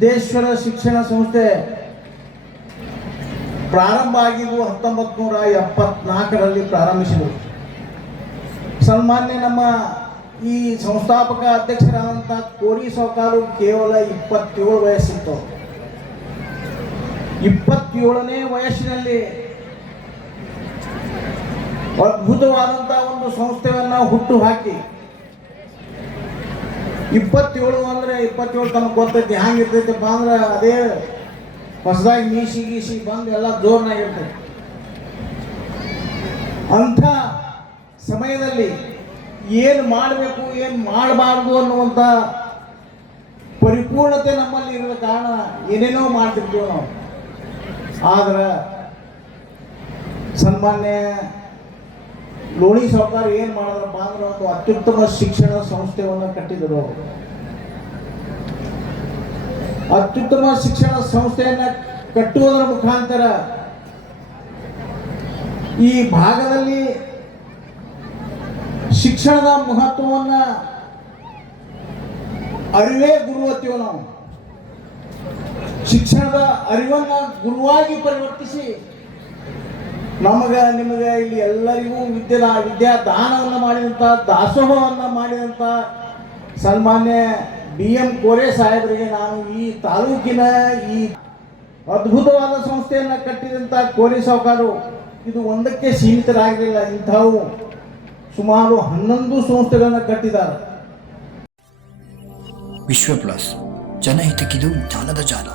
ಸಿದ್ದೇಶ್ವರ ಶಿಕ್ಷಣ ಸಂಸ್ಥೆ ಪ್ರಾರಂಭ ಆಗಿದ್ದು 1974ರಲ್ಲಿ ಪ್ರಾರಂಭಿಸಿದರು. ಸನ್ಮಾನ್ಯ ನಮ್ಮ ಈ ಸಂಸ್ಥಾಪಕ ಅಧ್ಯಕ್ಷರಾದಂಥ ಕೋರಿ ಸಾವ್ಕಾರು ಕೇವಲ 27 ವಯಸ್ಸಿತ್ತು. 27ನೇ ವಯಸ್ಸಿನಲ್ಲಿ ಅದ್ಭುತವಾದಂಥ ಒಂದು ಸಂಸ್ಥೆಯನ್ನು ಹುಟ್ಟು ಹಾಕಿ 27 ಅಂದರೆ 27 ತನಗೆ ಗೊತ್ತೈತಿ. ಹ್ಯಾಂಗಿರ್ತೈತಪ್ಪ ಅಂದ್ರೆ ಅದೇ ಹೊಸದಾಗಿ ಮೀಸಿ ಬಂದು ಎಲ್ಲ ಜೋರ್ನಾಗಿರ್ತೈತಿ. ಅಂಥ ಸಮಯದಲ್ಲಿ ಏನು ಮಾಡಬೇಕು ಏನು ಮಾಡಬಾರ್ದು ಅನ್ನುವಂಥ ಪರಿಪೂರ್ಣತೆ ನಮ್ಮಲ್ಲಿ ಇರುವ ಕಾರಣ ಏನೇನೋ ಮಾಡ್ತಿರ್ತೀವಿ ನಾವು. ಆದ್ರೆ ಸನ್ಮಾನ್ಯ ಲೋಣಿ ಸಾವ್ಕಾರ ಏನು ಮಾಡಿದ್ರಪ್ಪ ಅಂದ್ರೆ ಒಂದು ಅತ್ಯುತ್ತಮ ಶಿಕ್ಷಣ ಸಂಸ್ಥೆಯನ್ನು ಕಟ್ಟಿದರು. ಅತ್ಯುತ್ತಮ ಶಿಕ್ಷಣ ಸಂಸ್ಥೆಯನ್ನು ಕಟ್ಟುವುದರ ಮುಖಾಂತರ ಈ ಭಾಗದಲ್ಲಿ ಶಿಕ್ಷಣದ ಮಹತ್ವವನ್ನು ಅರಿವೇ ಗುರು ಅಂತೀವಿ ನಾವು. ಶಿಕ್ಷಣದ ಅರಿವನ್ನು ಗುರುವಾಗಿ ಪರಿವರ್ತಿಸಿ ನಿಮಗೆ ಇಲ್ಲಿ ಎಲ್ಲರಿಗೂ ವಿದ್ಯಾದಾನವನ್ನು ಮಾಡಿದಂಥ ದಾಸೋಹವನ್ನು ಮಾಡಿದಂಥ ಸನ್ಮಾನ್ಯ BM ಕೋರೆ ಸಾಹೇಬರಿಗೆ ನಾನು ಈ ತಾಲೂಕಿನ ಈ ಅದ್ಭುತವಾದ ಸಂಸ್ಥೆಯನ್ನು ಕಟ್ಟಿದಂಥ ಕೋರೆ ಸಾವ್ಕಾರು ಇದು ಒಂದಕ್ಕೆ ಸೀಮಿತರಾಗಲಿಲ್ಲ. ಇಂಥವು ಸುಮಾರು 11 ಸಂಸ್ಥೆಗಳನ್ನು ಕಟ್ಟಿದ್ದಾರೆ. ವಿಶ್ವ ಪ್ಲಸ್ ಜನಹಿತಕ್ಕಿದು ಜ್ಞಾನದ ಜಾಲ.